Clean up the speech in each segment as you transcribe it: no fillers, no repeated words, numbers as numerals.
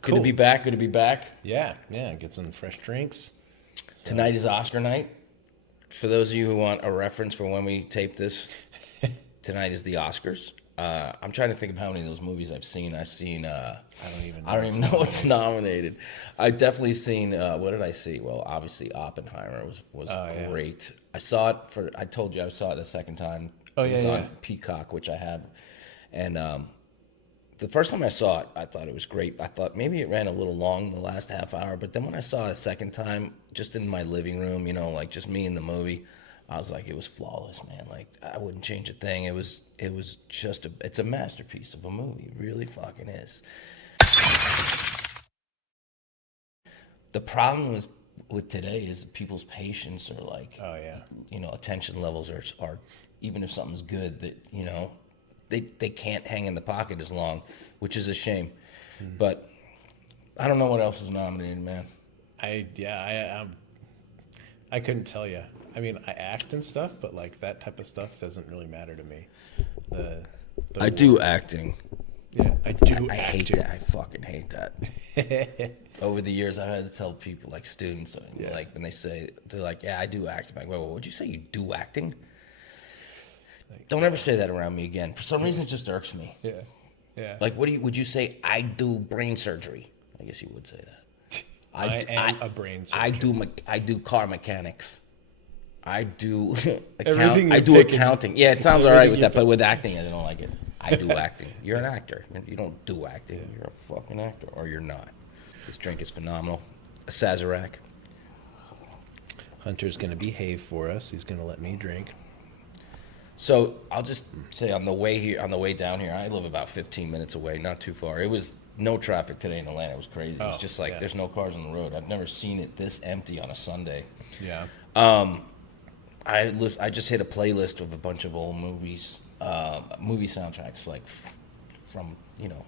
Good to be back. Good to be back. Yeah, get some fresh drinks. Tonight is Oscar night. For those of you who want a reference for when we tape this, tonight is the Oscars. I'm trying to think of how many of those movies I've seen. I don't even know what's nominated. I've definitely seen. What did I see? Well, obviously Oppenheimer was great. I saw it I told you I saw it the second time. It was on Peacock, which I have, and the first time I saw it, I thought it was great. I thought maybe it ran a little long the last half hour, but then when I saw it a second time, just in my living room, like just me in the movie, I was like, it was flawless, man. Like I wouldn't change a thing. It was just it's a masterpiece of a movie. It really fucking is. The problem with today is people's patience are like, attention levels are even if something's good that they can't hang in the pocket as long, which is a shame. But I don't know what else is nominated, man. I couldn't tell you. I mean, I act and stuff, but like that type of stuff doesn't really matter to me. I do acting. Yeah, I hate that. I fucking hate that. Over the years, I've had to tell people, like students, like when they're like, "Yeah, I do acting." I'm like, "Well, would you say you do acting?" Don't ever say that around me again. For some reason, it just irks me. Yeah. Like, would you say? I do brain surgery. I guess you would say that. I am a brain surgeon. I do car mechanics. I do Everything I do picking. accounting. Yeah, it sounds all right with that, but with acting, I don't like it. I do acting. You're an actor. You don't do acting. You're a fucking actor, or you're not. This drink is phenomenal. A Sazerac. Hunter's gonna behave for us. He's gonna let me drink. So I'll just say on the way down here, I live about 15 minutes away, not too far. It was no traffic today in Atlanta. It was crazy. It was just like there's no cars on the road. I've never seen it this empty on a Sunday. Yeah. I just hit a playlist of a bunch of old movies, movie soundtracks, like from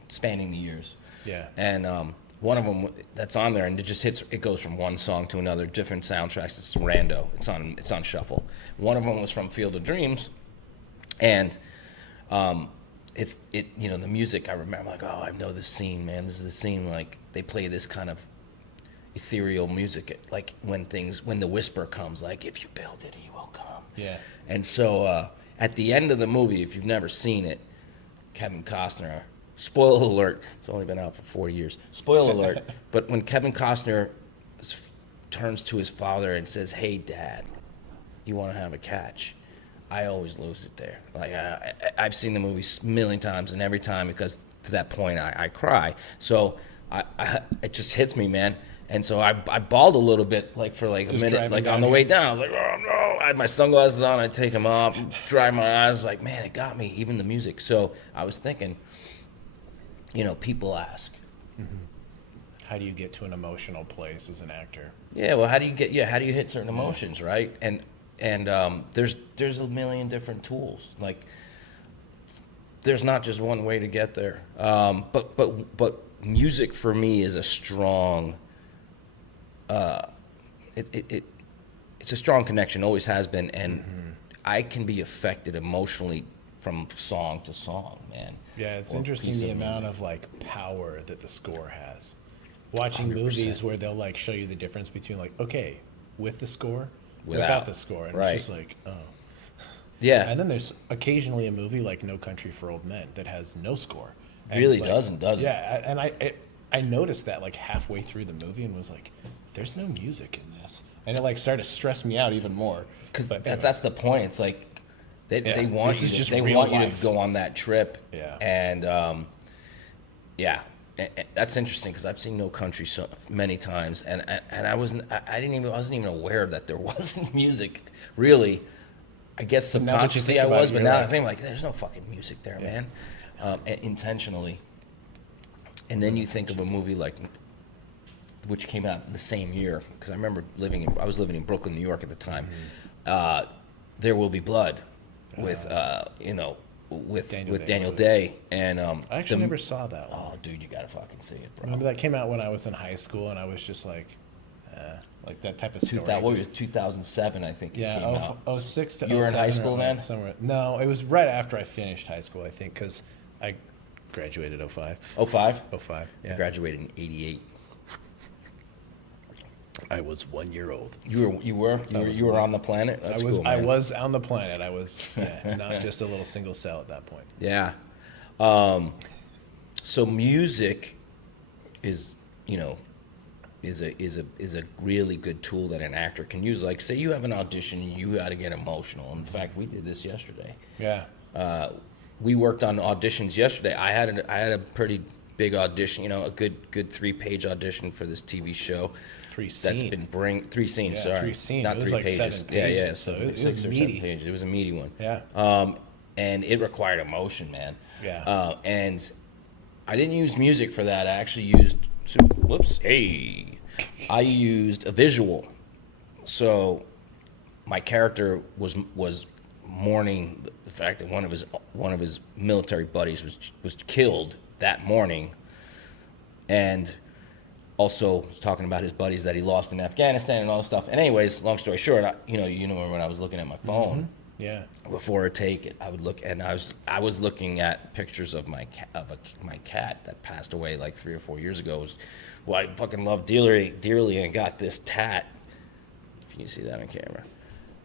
spanning the years. Yeah. And one of them that's on there, and it just hits. It goes from one song to another, different soundtracks. It's rando. It's on shuffle. One of them was from Field of Dreams, and the music. I remember like, oh, I know this scene, man. This is the scene. Like they play this kind of ethereal music, like when the whisper comes, like if you build it, he will come. Yeah. And so at the end of the movie, if you've never seen it, Kevin Costner. Spoiler alert! It's only been out for 4 years. Spoiler alert! But when Kevin Costner turns to his father and says, "Hey, Dad, you want to have a catch?" I always lose it there. Like I've seen the movie a million times, and every time, because to that point, I cry. So it just hits me, man. And so I bawled a little bit, like for like a minute, like on the way down. I was like, "Oh no!" I had my sunglasses on. I take them off, dry my eyes. Like, man, it got me. Even the music. So I was thinking. People ask, how do you get to an emotional place as an actor? Yeah, well, how do you hit certain emotions, right? And there's a million different tools. Like, there's not just one way to get there. But music for me is a strong. It's a strong connection, always has been, and I can be affected emotionally from song to song, man. Yeah, it's interesting the amount of like power that the score has. Watching 100%. Movies where they'll like show you the difference between like, okay, with the score, without the score, and it's just like, oh. Yeah. And then there's occasionally a movie like No Country for Old Men that has no score. And really doesn't. Yeah, and I noticed that like halfway through the movie and was like, there's no music in this. And it like started to stress me out even more. Because that's the point. It's like, They want you to go on that trip. Yeah. And that's interesting because I've seen No Country so many times, and I wasn't even aware that there wasn't music really. I guess subconsciously I was, but now I think like there's no fucking music there, man, intentionally. And then you think of a movie like, which came out in the same year, because I remember I was living in Brooklyn, New York at the time. There Will Be Blood. With Daniel Day, and I actually never saw that one. Oh, dude, you gotta fucking see it, bro. Remember that came out when I was in high school, and I was just like that type of story. What was it, 2007? I think. Yeah, it came out. 06 to 07. You were in high school then? Somewhere. No, it was right after I finished high school, I think, because I graduated 05. 05? 05, yeah. I graduated in 88. I was 1 year old. You were on the planet? That's cool, man. I was on the planet. I was not just a little single cell at that point. Yeah. So music is, is a really good tool that an actor can use. Like, say you have an audition, and you got to get emotional. In fact, we did this yesterday. Yeah. We worked on auditions yesterday. I had a pretty big audition, a good 3-page audition for this TV show. 3 scenes. That's been 3 scenes. Yeah, sorry, 3 scenes. not it was 3 like pages. 7 pages. Yeah. So Six it was or meaty. 7 pages. It was a meaty one. Yeah. And it required emotion, man. Yeah. And I didn't use music for that. I actually used. I used a visual. So my character was mourning the fact that one of his military buddies was killed that morning, and also was talking about his buddies that he lost in Afghanistan and all this stuff. And anyways, long story short, when I was looking at my phone, yeah, before I take it, I would look, and I was looking at pictures of my cat that passed away like 3 or 4 years ago. I fucking love dearly, and got this tat. If you can see that on camera,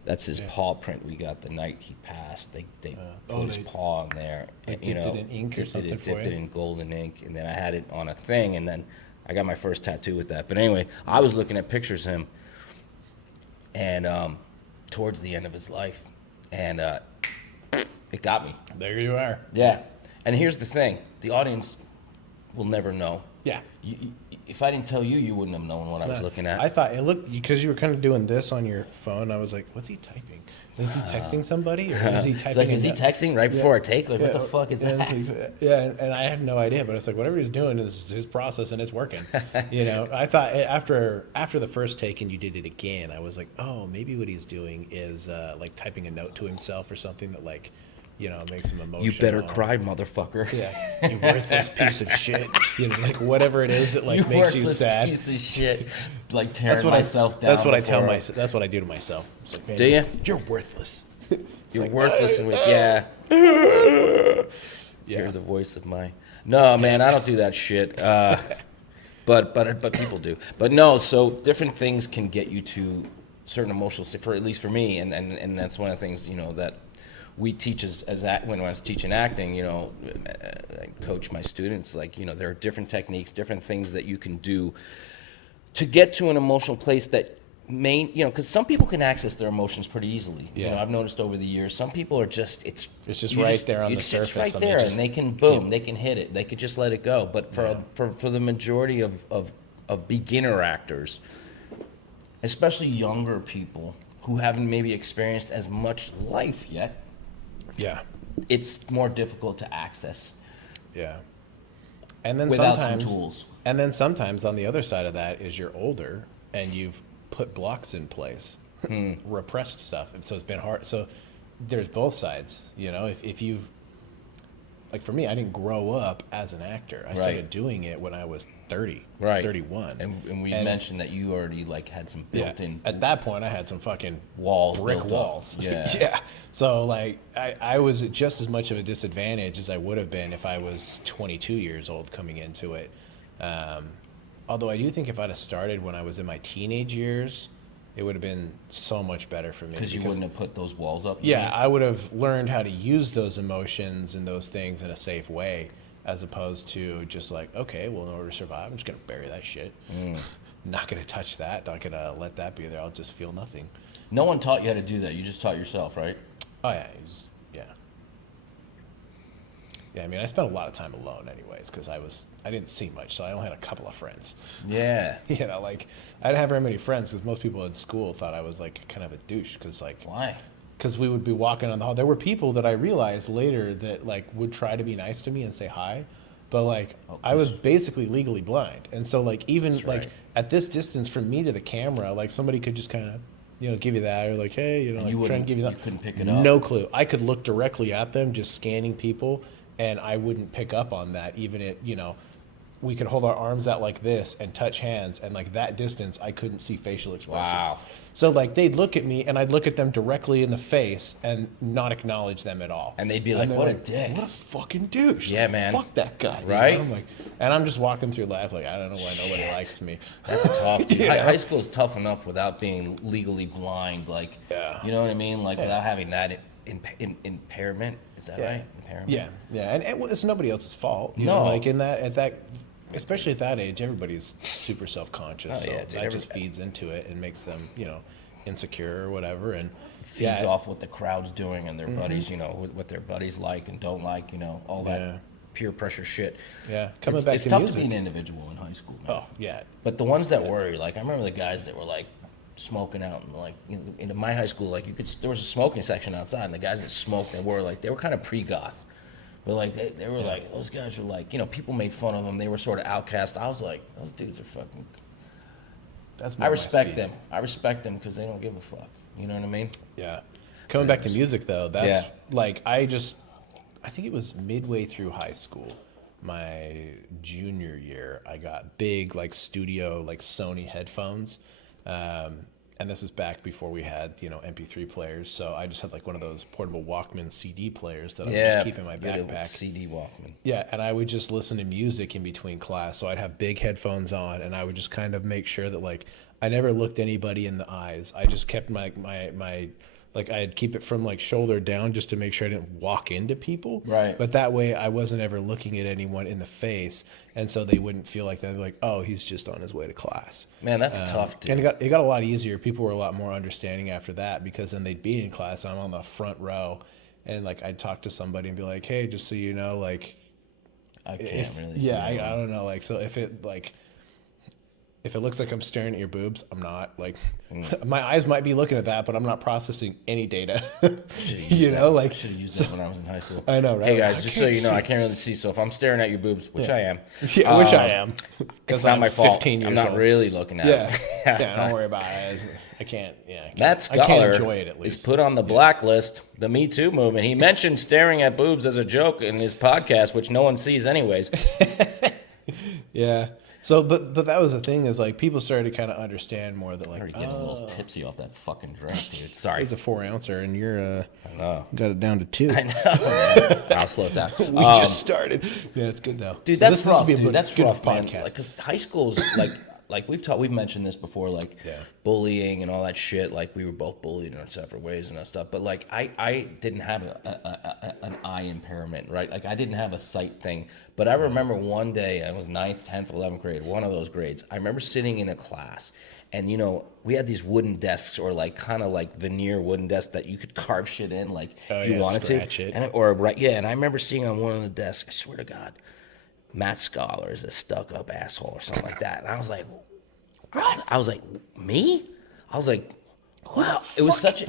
that's his paw print we got the night he passed. They put his paw on there, and, dipped it in ink or something for you? Dipped it in golden ink, and then I had it on a thing, and then I got my first tattoo with that. But anyway, I was looking at pictures of him, and towards the end of his life, and it got me. There you are. Yeah, and here's the thing: the audience will never know. Yeah. If I didn't tell you, you wouldn't have known what I was looking at. I thought it looked, because you were kind of doing this on your phone. I was like, what's he typing? Is he texting somebody, or is he typing? It's like, is he texting right before I take? Like, what the fuck is that? And I had no idea, but it's like, whatever he's doing is his process, and it's working. I thought after the first take and you did it again, I was like, oh, maybe what he's doing is like typing a note to himself or something that makes him emotional. You better cry, motherfucker. Yeah, you worthless piece of shit. Like whatever it is that makes you sad. Piece of shit. Like tearing myself down. That's what I tell myself. That's what I do to myself. It's like, man, do you? You're worthless. You're worthless, and You're the voice of my. No, man, I don't do that shit. But people do. But no, so different things can get you to certain emotional state. At least for me, and that's one of the things that we teach when I was teaching acting, I coach my students, there are different techniques, different things that you can do to get to an emotional place that because some people can access their emotions pretty easly. Yeah. I've noticed over the years, some people are just, it's just right there on the surface. It's right there, and they can they can hit it. They could just let it go. But for the majority of beginner actors, especially younger people who haven't maybe experienced as much life yet, yeah, it's more difficult to access. Yeah. And then without sometimes some tools. And then sometimes on the other side of that is you're older and you've put blocks in place, repressed stuff, and so it's been hard. So there's both sides. If you've, like for me, I didn't grow up as an actor. I started doing it when I was 30, 31. And we mentioned that you already had some built-in. At that point, I had some fucking brick walls. Yeah. Yeah. So I was at just as much of a disadvantage as I would have been if I was 22 years old coming into it. Although I do think if I'd have started when I was in my teenage years, it would have been so much better for me. Because you wouldn't have put those walls up? Yeah, I would have learned how to use those emotions and those things in a safe way, as opposed to just okay, well, in order to survive, I'm just going to bury that shit. Not going to touch that. Not going to let that be there. I'll just feel nothing. No one taught you how to do that. You just taught yourself, right? Oh, yeah. Yeah, I mean, I spent a lot of time alone anyways because I didn't see much, so I only had a couple of friends. Yeah. I didn't have very many friends because most people in school thought I was kind of a douche because Why? Because we would be walking on the hall. There were people that I realized later that would try to be nice to me and say hi, but I was basically legally blind, and so even at this distance from me to the camera, somebody could just kind of give you that, or hey, trying to give you that. You couldn't pick it up. No clue. I could look directly at them, just scanning people, and I wouldn't pick up on that, even at we could hold our arms out like this and touch hands, and like that distance, I couldn't see facial expressions. Wow. So like they'd look at me, and I'd look at them directly in the face and not acknowledge them at all. And they'd be like, they're "What a dick! What a fucking douche! Yeah, Like, man. Fuck that guy!" Right? I'm like, and I'm just walking through life like, I don't know why nobody Shit. likes me. That's tough, dude. Yeah. High school is tough enough without being legally blind. Like, Yeah. you know what I mean? Like, without having that impairment. Is that right? Impairment. Yeah, yeah, and it's nobody else's fault. You No. know, like at that, especially at that age, everybody's super self-conscious. Oh, So yeah, dude, that just feeds into it and makes them, insecure or whatever. And Feeds off what the crowd's doing and their buddies, what their buddies like and don't like, all that Yeah. peer pressure shit. Yeah, coming it's, back it's to tough music. to be an individual in high school, man. Oh yeah, But the ones that were, like, I remember the guys that were like smoking out, and like, in my high school, like, there was a smoking section outside, and the guys that smoked, they were kind of pre-goth, but like they were like, those guys were like, people made fun of them. They were sort of outcast. I was like, those dudes are fucking. that's. I respect them. I respect them because they don't give a fuck. You know what I mean? Yeah. Coming back to music though, that's Yeah. like I think it was midway through high school, my junior year, I got big like studio like Sony headphones. And this was back before we had, MP3 players. So I just had like one of those portable Walkman CD players that I would just keep in my good old backpack. CD Walkman. Yeah, and I would just listen to music in between class. So I'd have big headphones on, and I would just kind of make sure that like I never looked anybody in the eyes. I just kept my like I'd keep it from like shoulder down just to make sure I didn't walk into people. Right. But that way I wasn't ever looking at anyone in the face, and so they wouldn't feel like that. They'd be like, oh, he's just on his way to class. Man, that's tough, dude. And it got a lot easier. People were a lot more understanding after that, because then they'd be in class. I'm on the front row, and like I'd talk to somebody and be like, hey, just so you know, like, I can't really. yeah, see I don't know, like, so if it looks like I'm staring at your boobs, I'm not. Like, my eyes might be looking at that, but I'm not processing any data. You know, like, I should have used that when I was in high school. I know, right? Hey guys, I just so can't you know, see. I can't really see. So if I'm staring at your boobs, which I am, yeah, which I am, it's because not I'm my fault. 15 years I'm not old. really looking at Yeah, it. yeah, don't worry about it. I can't. Yeah, Matt I can't Scholar enjoy it at is least. put on the blacklist, the Me Too movement. He mentioned staring at boobs as a joke in his podcast, which no one sees anyways. Yeah. So, but that was the thing, is like people started to kind of understand more that like, You're getting a little tipsy off that fucking drink, dude. Sorry. it's a 4-ouncer and you're I know. got it down to 2. I know, man. I'll slow it down. We just started. Yeah, it's good though, Dude, So that's this rough, will be a dude. That's good rough, man. podcast. Like, cause high school's like we've mentioned this before, like bullying and all that shit. Like, we were both bullied in separate ways and that stuff. But like, I didn't have an eye impairment, right? Like, I didn't have a sight thing. But I remember one day, I was 9th, 10th, 11th grade, one of those grades. I remember sitting in a class, and we had these wooden desks, or like kind of like veneer wooden desks that you could carve shit in, like if you wanted scratch to. it. And and I remember seeing on one of the desks, I swear to God, Matt Scholar is a stuck-up asshole or something like that. And I was like, what? I was like, me? I was like, wow. It was such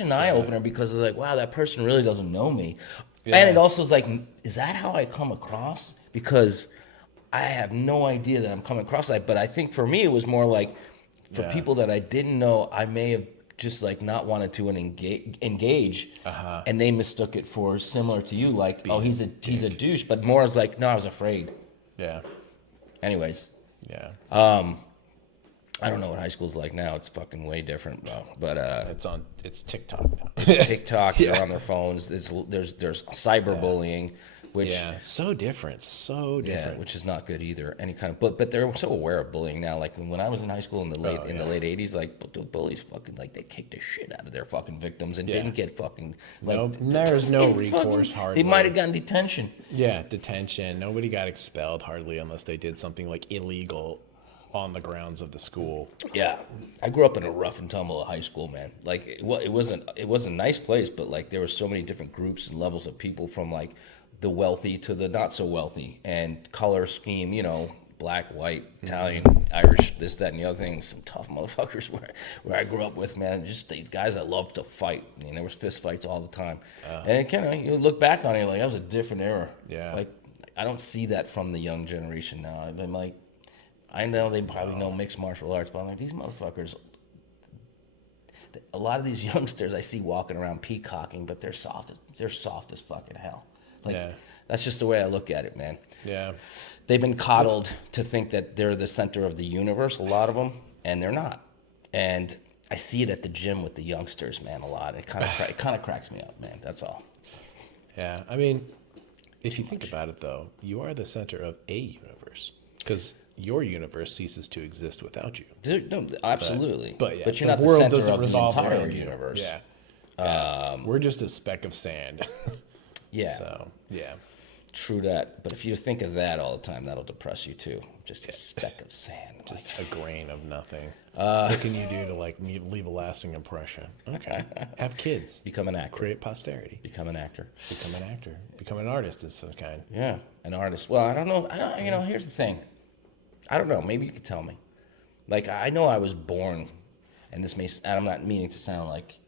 an eye opener, because it's like, wow, that person really doesn't know me. Yeah. And it also was like, is that how I come across? Because I have no idea that I'm coming across that. But I think for me, it was more like, for people that I didn't know, I may have just like not wanted to engage, and they mistook it for similar to you, like, oh, he's a douche, but more as like, no, I was afraid. Yeah. Anyways, Yeah. I don't know what high school's like now. It's fucking way different, bro. But It's TikTok now. it's TikTok. They're on their phones. There's cyberbullying, which so different. So different. yeah, which is not good either. Any kind of but they're so aware of bullying now. Like, when I was in high school in the late '80s, like, the bullies fucking, like, they kicked the shit out of their fucking victims and didn't get fucking, like, there's no recourse hardly. They might have gotten detention. Yeah, detention. Nobody got expelled hardly, unless they did something like illegal on the grounds of the school. Yeah, I grew up in a rough and tumble of high school, man. Like, it was a nice place, but like, there were so many different groups and levels of people, from like the wealthy to the not so wealthy, and color scheme, black, white, Italian, Irish, this, that, and the other thing. Some tough motherfuckers where I grew up with, man. Just the guys that loved to fight. I mean, there was fist fights all the time, and it kind of, you look back on it, like, that was a different era. Yeah, like, I don't see that from the young generation now. I'm like, I know they probably know mixed martial arts, but I'm like, these motherfuckers, a lot of these youngsters I see walking around peacocking, but they're soft as fucking hell. Like, that's just the way I look at it, man. Yeah. they've been coddled to think that they're the center of the universe, a lot of them, and they're not. And I see it at the gym with the youngsters, man, a lot. It kind of cracks me up, man. That's all. Yeah, I mean, if you think about it, though, you are the center of a universe because your universe ceases to exist without you. No, absolutely. But yeah, but you're not the world center doesn't of the revolve entire around you. universe. Yeah. We're just a speck of sand. Yeah. So, yeah. True that. But if you think of that all the time, that'll depress you too. Just a speck of sand. Just a grain of nothing. What can you do to like leave a lasting impression? Okay. Have kids. Become an actor. Create posterity. Become an actor. Become an actor. Become an artist of some kind. Yeah, an artist. Well, I don't know. Here's the thing. I don't know. Maybe you could tell me. Like, I know I was born, and this may, I'm not meaning to sound like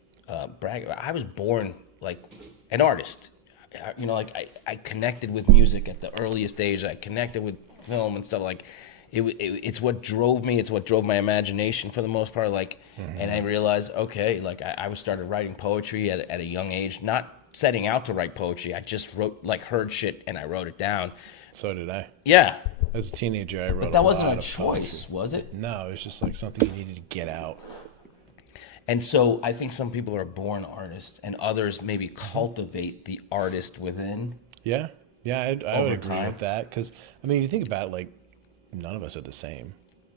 brag. I was born like an artist. I connected with music at the earliest age. I connected with film and stuff. Like, it's what drove me. It's what drove my imagination for the most part. Like, and I realized, okay, like I started writing poetry at a young age. Not setting out to write poetry. I just wrote, like, heard shit and I wrote it down. So did I. Yeah. As a teenager, I wrote. But that wasn't lot a of choice, poetry. was it? No, it was just like something you needed to get out. And so I think some people are born artists, and others maybe cultivate the artist within. Yeah, I would agree time. with that because I mean, if you think about it, like none of us are the same.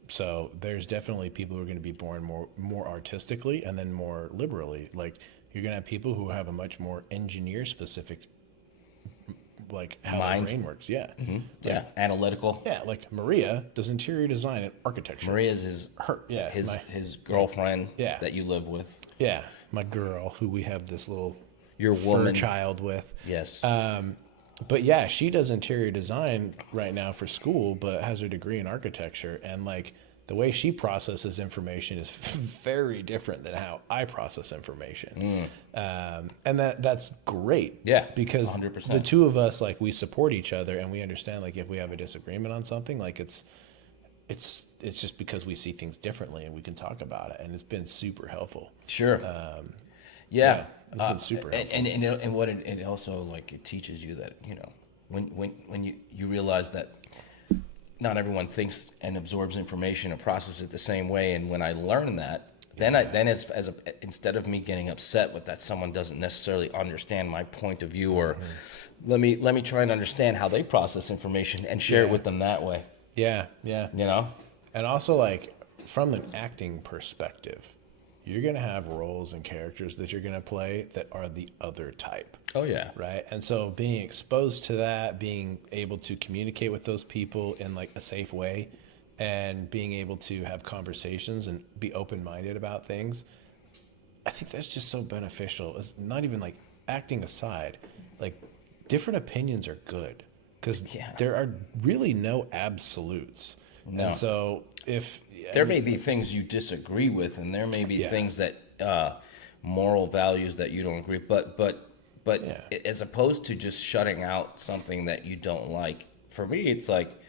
So there's definitely people who are going to be born more artistically and then more liberally. Like you're going to have people who have a much more engineer specific, like how Mind. their brain works. Yeah, Yeah, analytical. yeah. Like Maria does interior design and architecture. Maria's his his girlfriend Yeah. that you live with. Yeah, my girl who we have this little Your fur woman. child with. Yes. But yeah, she does interior design right now for school, but has her degree in architecture. And like the way she processes information is very different than how I process information. And that's great. Yeah, because 100%. the two of us, like we support each other and we understand like if we have a disagreement on something, like it's just because we see things differently and we can talk about it. And it's been super helpful. Sure. Yeah, it's been super helpful. And what it also, like, it teaches you that, you know, when you realize that not everyone thinks and absorbs information and processes it the same way. And when I learned that, then instead of me getting upset with that someone doesn't necessarily understand my point of view, or let me try and understand how they process information and share it with them that way. Yeah. You know? And also, like, from an acting perspective, you're going to have roles and characters that you're going to play that are the other type. Oh, yeah. Right? And so being exposed to that, being able to communicate with those people in, like, a safe way, and being able to have conversations and be open-minded about things, I think that's just so beneficial. It's not even, like, acting aside, like, different opinions are good because there are really no absolutes. No. And so There may be things you disagree with, and there may be things that moral values that you don't agree. But as opposed to just shutting out something that you don't like, for me, it's like,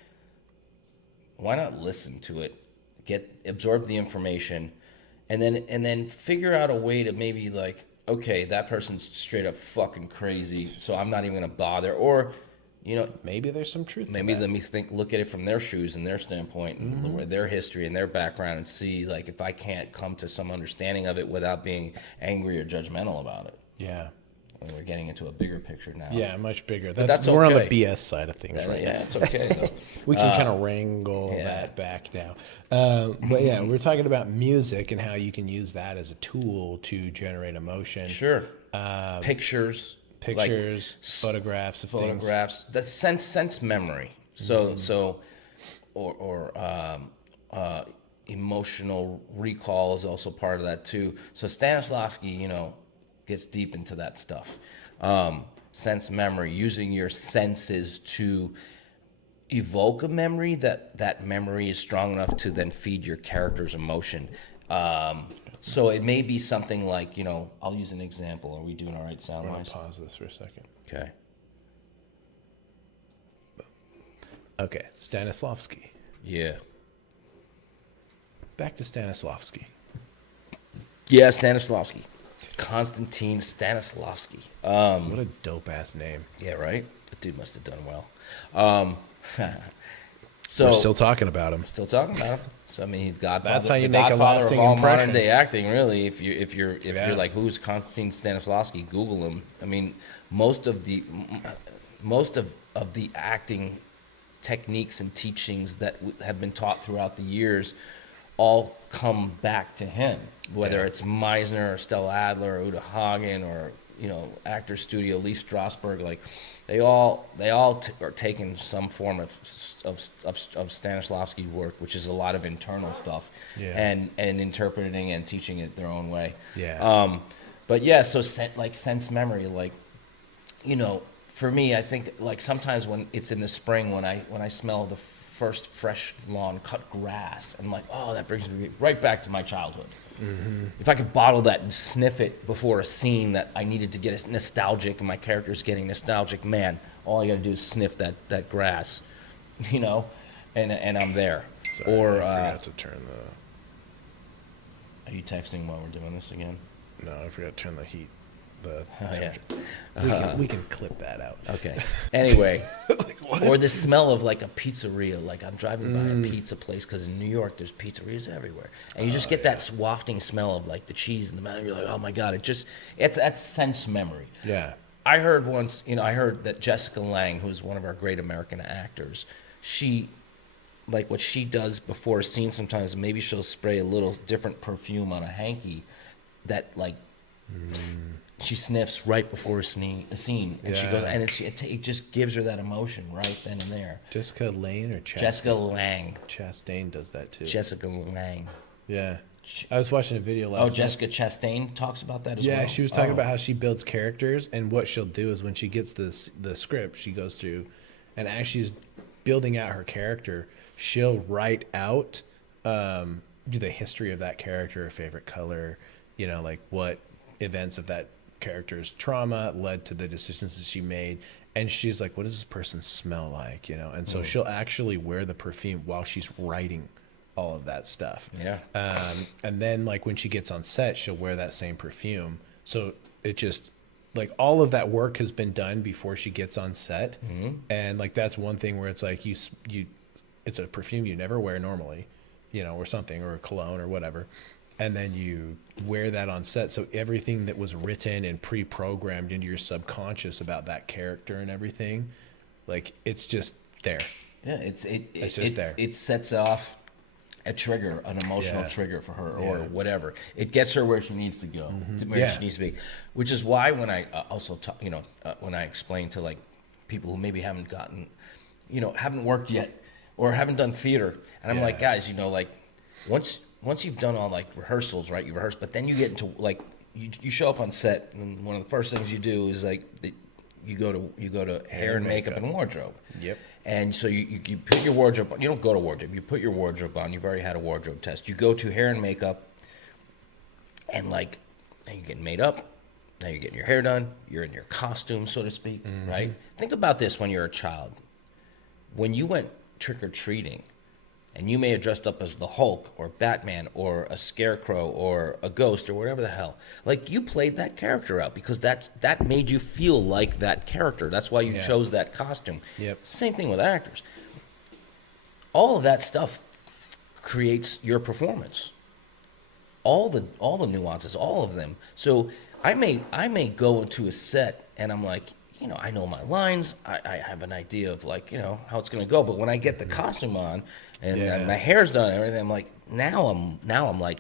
why not listen to it, absorb the information, and then figure out a way to maybe, like, okay, that person's straight up fucking crazy, so I'm not even gonna bother, or, you know, maybe there's some truth. maybe let me look at it from their shoes and their standpoint and their history and their background, and see, like, if I can't come to some understanding of it without being angry or judgmental about it. Yeah. And we're getting into a bigger picture now. Yeah, much bigger. That's we're on the okay. BS side of things, right? Yeah, it's okay though. We can kind of wrangle that back now. But yeah, we're talking about music and how you can use that as a tool to generate emotion. Sure. Pictures, photographs of photographs, the sense memory. So emotional recall is also part of that too. So Stanislavski, you know, gets deep into that stuff. Sense memory, using your senses to evoke a memory that memory is strong enough to then feed your character's emotion. So it may be something like, you know, I'll use an example. Are we doing all right sound-wise? Pause this for a second. Okay. Okay, Stanislavski. Yeah. Back to Stanislavski. Yeah, Stanislavski. Konstantin Stanislavski. What a dope ass name. Yeah, right? That dude must have done well. So We're still talking about him. still talking about him. So I mean, he's Godfather. That's how you the make a Godfather lasting of all impression. modern day acting, really. If you're Yeah. like, who's Konstantin Stanislavski? Google him. I mean, most of the acting techniques and teachings that have been taught throughout the years all come back to him. Whether Yeah. it's Meisner or Stella Adler or Uta Hagen or Actor Studio, Lee Strasberg, like they all are taking some form of Stanislavski's work, which is a lot of internal stuff, Yeah. and interpreting and teaching it their own way. Yeah. But yeah, so like sense memory, like for me, I think like sometimes when it's in the spring, when I smell the first fresh lawn cut grass, I'm like, oh, that brings me right back to my childhood. Mm-hmm. If I could bottle that and sniff it before a scene that I needed to get nostalgic and my character's getting nostalgic, man, all I got to do is sniff that grass, and I'm there. Sorry, Or I forgot to turn are you texting while we're doing this again? the. No, I forgot to turn the heat. The Oh, yeah. temperature. We can clip that out. Okay. Anyway, or the smell of like a pizzeria. Like I'm driving by a pizza place because in New York there's pizzerias everywhere, and you just get that wafting smell of like the cheese and the and you're like, oh my god, it's that's sense memory. Yeah. I heard once, I heard that Jessica Lange, who's one of our great American actors, she, like what she does before a scene sometimes, maybe she'll spray a little different perfume on a hanky that like she sniffs right before a scene, and she goes, and it just gives her that emotion right then and there. Jessica Lange or Chastain? Jessica Lange. Chastain does that too. Jessica Lange. Yeah. I was watching a video last night. Jessica Chastain talks about that as well? Yeah, she was talking about how she builds characters, and what she'll do is when she gets the script, she goes through, and as she's building out her character, she'll write out the history of that character, her favorite color, like what events of that character's trauma led to the decisions that she made. And she's like, what does this person smell like? And so she'll actually wear the perfume while she's writing all of that stuff. Yeah. And then like when she gets on set, she'll wear that same perfume. So it just like all of that work has been done before she gets on set. Mm-hmm. And like that's one thing where it's like you it's a perfume you never wear normally, or something, or a cologne or whatever. And then you wear that on set. So everything that was written and pre-programmed into your subconscious about that character and everything, like it's just there. Yeah, it's just there. It sets off a trigger, an emotional trigger for her, or whatever. It gets her where she needs to go, where she needs to be. Which is why when I also talk, when I explain to like people who maybe haven't gotten, haven't worked yet or haven't done theater, and I'm like, guys, like once you've done all like rehearsals, right? You rehearse, but then you get into like you show up on set, and one of the first things you do is like you go to hair and makeup and wardrobe. Yep. And so you put your wardrobe on. You don't go to wardrobe. You put your wardrobe on. You've already had a wardrobe test. You go to hair and makeup, and like now you're getting made up. Now you're getting your hair done. You're in your costume, so to speak, right? Think about this when you're a child. When you went trick-or-treating, and you may have dressed up as the Hulk or Batman or a Scarecrow or a ghost or whatever the hell. Like you played that character out because that made you feel like that character. That's why you chose that costume. Yep. Same thing with actors. All of that stuff creates your performance. All the nuances, all of them. So I may go into a set and I'm like, I know my lines. I have an idea of like, how it's gonna go. But when I get the costume on and my hair's done and everything, I'm like, now I'm like,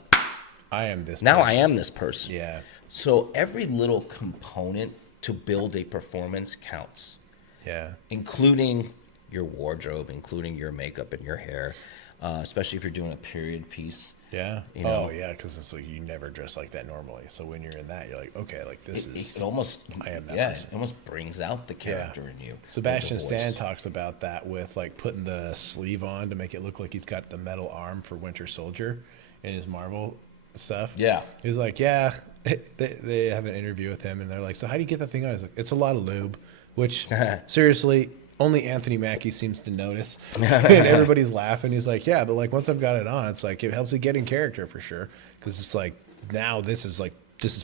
I am this. Now person. I am this person. Yeah. So every little component to build a performance counts. Yeah. Including your wardrobe, including your makeup and your hair, especially if you're doing a period piece. Yeah. Oh, yeah, because it's like you never dress like that normally. So when you're in that, you're like, okay, like this is. It almost. I am that person. It almost brings out the character in you. Sebastian Stan talks about that with like putting the sleeve on to make it look like he's got the metal arm for Winter Soldier in his Marvel stuff. Yeah. He's like, yeah. They have an interview with him and they're like, so how do you get that thing on? He's like, it's a lot of lube, which seriously. Only Anthony Mackie seems to notice, and everybody's laughing. He's like, "Yeah, but like once I've got it on, it's like it helps me get in character for sure, because it's like now this is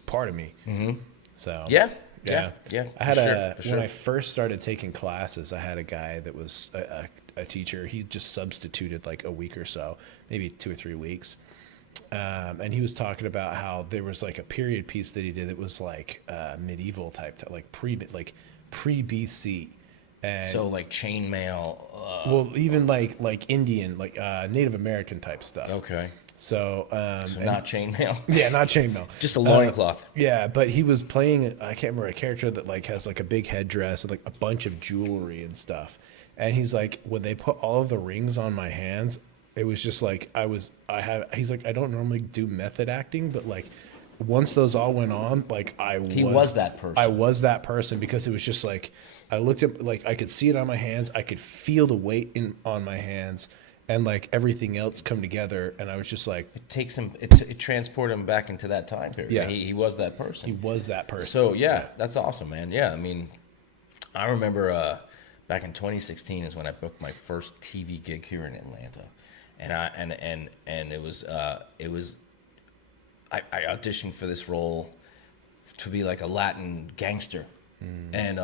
part of me." Mm-hmm. So yeah. I had when I first started taking classes, I had a guy that was a a teacher. He just substituted like a week or so, maybe 2 or 3 weeks. And he was talking about how there was like a period piece that he did that was like medieval type, like pre BC. And So like chainmail. well, even like Indian, like Native American type stuff. Okay. So, So not chainmail. yeah, not chainmail. Just a loincloth. Yeah, but he was playing, I can't remember, a character that like has like a big headdress and like a bunch of jewelry and stuff. And he's like, when they put all of the rings on my hands, it was just like he's like, I don't normally do method acting, but like once those all went on, like He was that person. I was that person because it was just like, I looked at, like, I could see it on my hands. I could feel the weight on my hands and like everything else come together. And I was just like, it transported him back into that time period. Yeah. He was that person. he was that person. So yeah, that's awesome, man. Yeah, I mean, I remember back in 2016 is when I booked my first TV gig here in Atlanta, and it was I auditioned for this role to be like a Latin gangster, and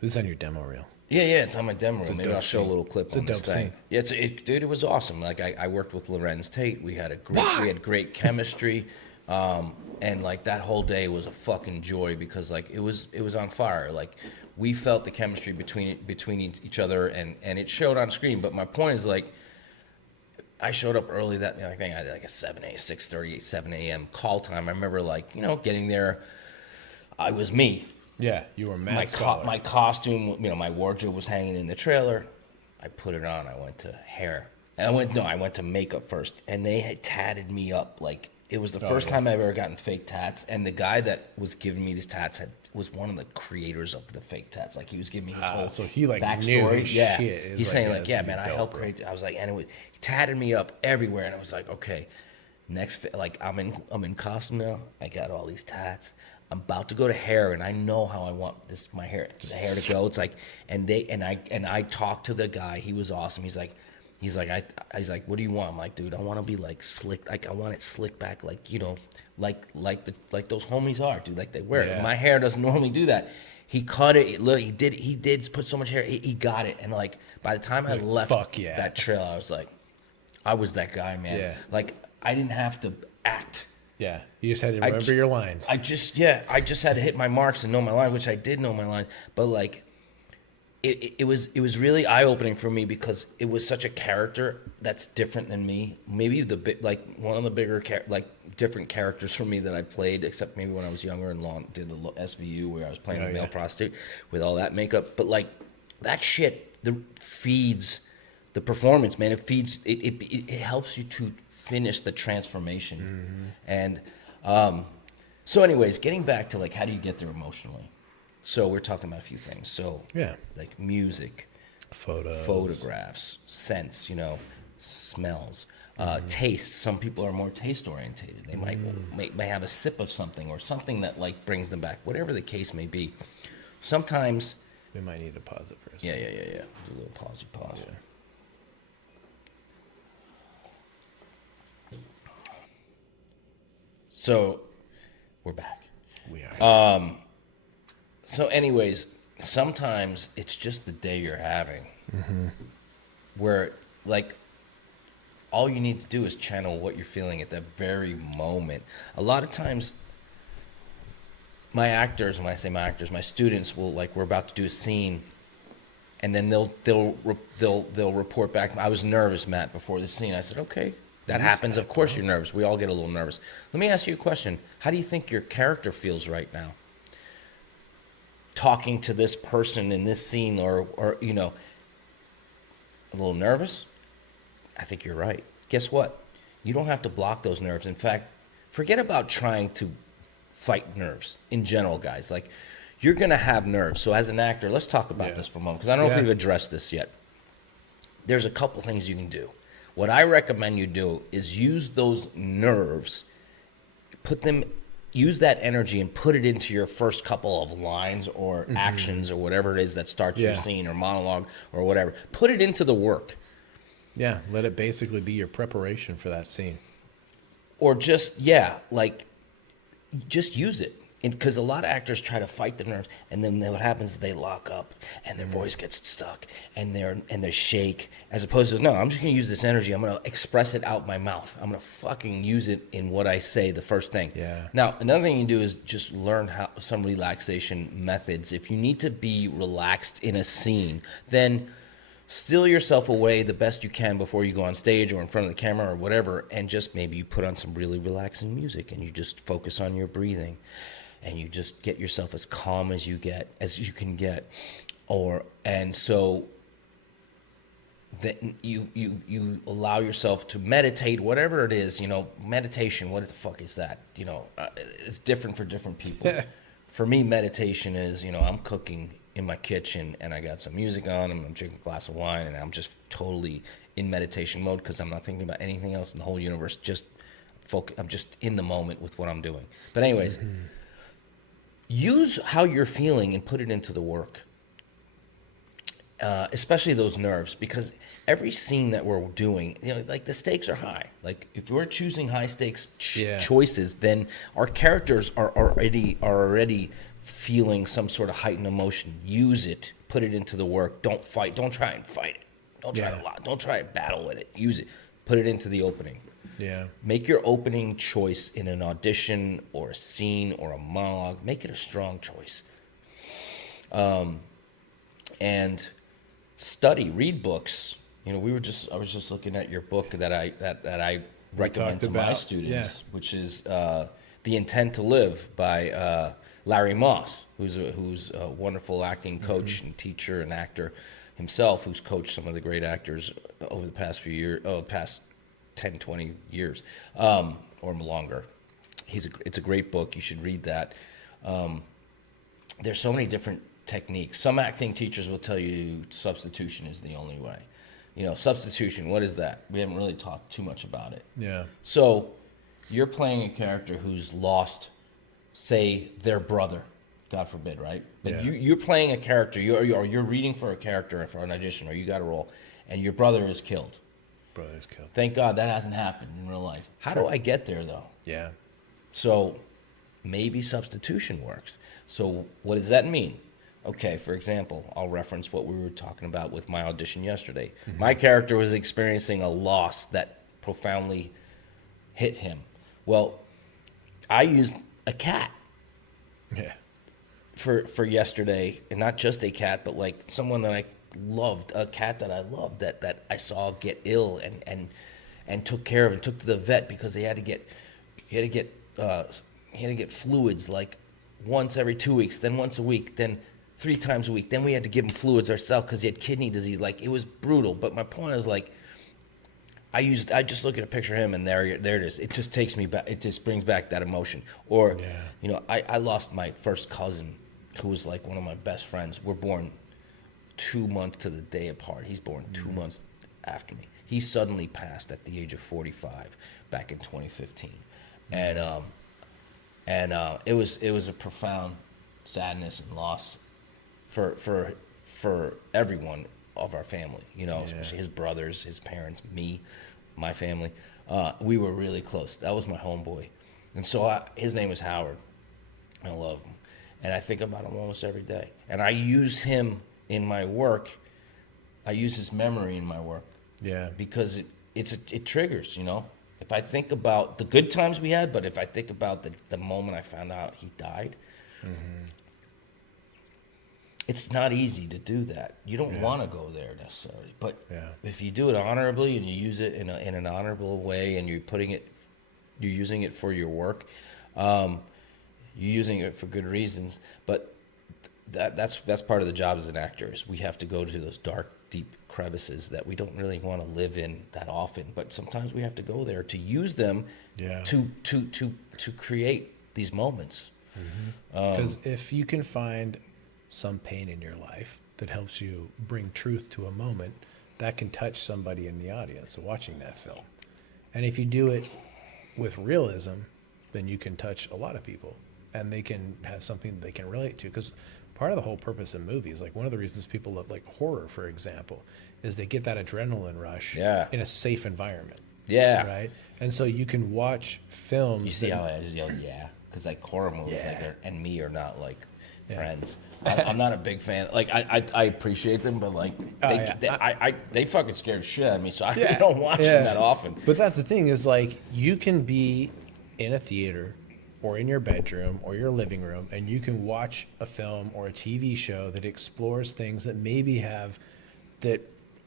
This is on your demo reel. yeah, it's on my demo reel. Maybe I'll show a little clip on this dope thing. scene. Yeah, dude, it was awesome. Like I worked with Lorenz Tate. We had great chemistry, and like that whole day was a fucking joy because like it was on fire. Like we felt the chemistry between each other, and it showed on screen. But my point is like, I showed up early I think I had like a 6:30, 7 a.m. call time. I remember like, getting there. I was me. Yeah, you were Matt Scholar. My costume, my wardrobe was hanging in the trailer. I put it on. I went to hair. I went to makeup first, and they had tatted me up. Like it was the first time I've ever gotten fake tats, and the guy that was giving me these tats was one of the creators of the fake tats. Like he was giving me his whole so he like backstory. knew his Yeah, shit. It was he's like, saying yeah, like, this yeah, is gonna man, be I dope, helped bro. create. I was like, and he tatted me up everywhere, and I was like, okay, like I'm in costume now. I got all these tats. I'm about to go to hair, and I know how I want the hair to go. It's like, and I talked to the guy. He was awesome. He's like, what do you want? I'm like, dude, I want to be like slick. Like I want it slick back, like like those homies are, dude. Like they wear it. Yeah. My hair doesn't normally do that. He cut it. Look, he did put so much hair. He got it, and like by the time I left fuck yeah. that trail, I was like, I was that guy, man. Yeah. Like I didn't have to act. Yeah, you just had to remember your lines. I just had to hit my marks and know my line, which I did know my line. But like, it was really eye opening for me because it was such a character that's different than me. Maybe one of the bigger different characters for me that I played, except maybe when I was younger and did the SVU where I was playing a male prostitute with all that makeup. But like that shit, feeds the performance, man. It feeds it helps you to finish the transformation. And so anyways, getting back to like how do you get there emotionally. So we're talking about a few things. So Yeah. like music, photographs, scents, smells, taste. Some people are more taste orientated. They may have a sip of something or something that like brings them back, whatever the case may be. Sometimes We might need to pause it for a yeah. second. Do a little pause. Yeah. So we're back. We are. So anyways, sometimes it's just the day you're having where like all you need to do is channel what you're feeling at that very moment. A lot of times my actors, when I say my actors, my students will like, we're about to do a scene and then they'll report back. I was nervous, Matt, before the scene. I said, okay, that happens. Of course you're nervous. We all get a little nervous. Let me ask you a question. How do you think your character feels right now? Talking to this person in this scene or a little nervous? I think you're right. Guess what? You don't have to block those nerves. In fact, forget about trying to fight nerves in general, guys. Like, you're going to have nerves. So as an actor, let's talk about this for a moment because I don't know if we've addressed this yet. There's a couple things you can do. What I recommend you do is use those nerves, use that energy and put it into your first couple of lines or actions or whatever it is that starts your scene or monologue or whatever. Put it into the work. Yeah, let it basically be your preparation for that scene. Or just use it. because a lot of actors try to fight the nerves, and then what happens is they lock up, and their voice gets stuck, and they shake. As opposed to, no, I'm just gonna use this energy. I'm gonna express it out my mouth. I'm gonna fucking use it in what I say. The first thing. Yeah. Now another thing you do is just learn some relaxation methods. If you need to be relaxed in a scene, then still yourself away the best you can before you go on stage or in front of the camera or whatever, and just maybe you put on some really relaxing music and you just focus on your breathing. And you just get yourself as calm as you can get, and so that you allow yourself to meditate, whatever it is, meditation. What the fuck is that? It's different for different people. For me, meditation is, I'm cooking in my kitchen and I got some music on and I'm drinking a glass of wine and I'm just totally in meditation mode because I'm not thinking about anything else in the whole universe. I'm just in the moment with what I'm doing. But anyways. Use how you're feeling and put it into the work, especially those nerves, because every scene that we're doing, like the stakes are high. Like if we're choosing high stakes choices, then our characters are already feeling some sort of heightened emotion. Use it, put it into the work. Don't fight. Don't try and fight it. Don't try and battle with it. Use it. Put it into the opening. Yeah. Make your opening choice in an audition or a scene or a monologue. Make it a strong choice. And study, read books. I was just looking at your book that I recommend to my students, which is The Intent to Live by Larry Moss, who's a wonderful acting coach and teacher and actor himself, who's coached some of the great actors over the past few years, past 10, 20 years, or longer. It's a great book. You should read that. There's so many different techniques. Some acting teachers will tell you substitution is the only way. Substitution, what is that? We haven't really talked too much about it. Yeah. So you're playing a character who's lost, say, their brother, God forbid, right? But you're playing a character, you're reading for a character for an audition, or you got a role, and your brother is killed. Thank God that hasn't happened in real life. How do I get there, though? Yeah. So maybe substitution works. So what does that mean? Okay, for example, I'll reference what we were talking about with my audition yesterday. Mm-hmm. My character was experiencing a loss that profoundly hit him. Well, I used a cat. Yeah. For yesterday, and not just a cat, but like someone that I loved, a cat that I loved that I saw get ill and took care of and took to the vet because he had to get fluids like once every 2 weeks, then once a week, then 3 times a week. Then we had to give him fluids ourselves because he had kidney disease. Like, it was brutal. But my point is, like, I just look at a picture of him and there it is. It just takes me back. It just brings back that emotion. Or, I lost my first cousin who was like one of my best friends. We're born 2 months to the day apart. He's born 2 months after me. He suddenly passed at the age of 45 back in 2015. And it was a profound sadness and loss for everyone of our family, especially his brothers, his parents, me, my family. We were really close. That was my homeboy. And so his name is Howard. I love him. And I think about him almost every day. And I use him in my work. I use his memory in my work. Yeah. Because it triggers, If I think about the good times we had, but if I think about the moment I found out he died, it's not easy to do that. You don't want to go there necessarily, but if you do it honorably and you use it in an honorable way, and you're using it for your work, you're using it for good reasons. But that's part of the job as an actor. Is we have to go to those dark, deep crevices that we don't really want to live in that often, but sometimes we have to go there to use them to create these moments. Because if you can find some pain in your life that helps you bring truth to a moment, that can touch somebody in the audience watching that film. And if you do it with realism, then you can touch a lot of people and they can have something they can relate to. Because part of the whole purpose of movies, like one of the reasons people love like horror, for example, is they get that adrenaline rush in a safe environment. Yeah. Right? And so you can watch films. You see how I just yelled, yeah? because like horror movies Yeah. like and me are not like friends. I'm not a big fan. Like I appreciate them, but like they fucking scared shit out of me, so I really don't watch them that often. But that's the thing is like you can be in a theater or in your bedroom or your living room and you can watch a film or a TV show that explores things that maybe that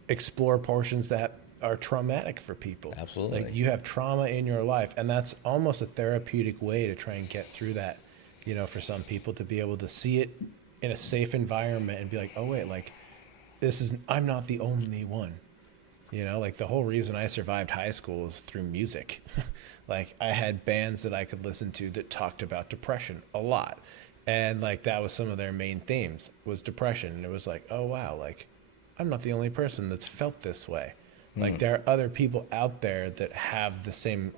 explore portions that are traumatic for people. Absolutely. Like you have trauma in your life and that's almost a therapeutic way to try and get through that, for some people to be able to see it in a safe environment and be like, "Oh wait, like I'm not the only one." Like the whole reason I survived high school was through music. Like I had bands that I could listen to that talked about depression a lot. And like that was some of their main themes was depression. And it was like, oh wow, like I'm not the only person that's felt this way. Like there are other people out there that have the same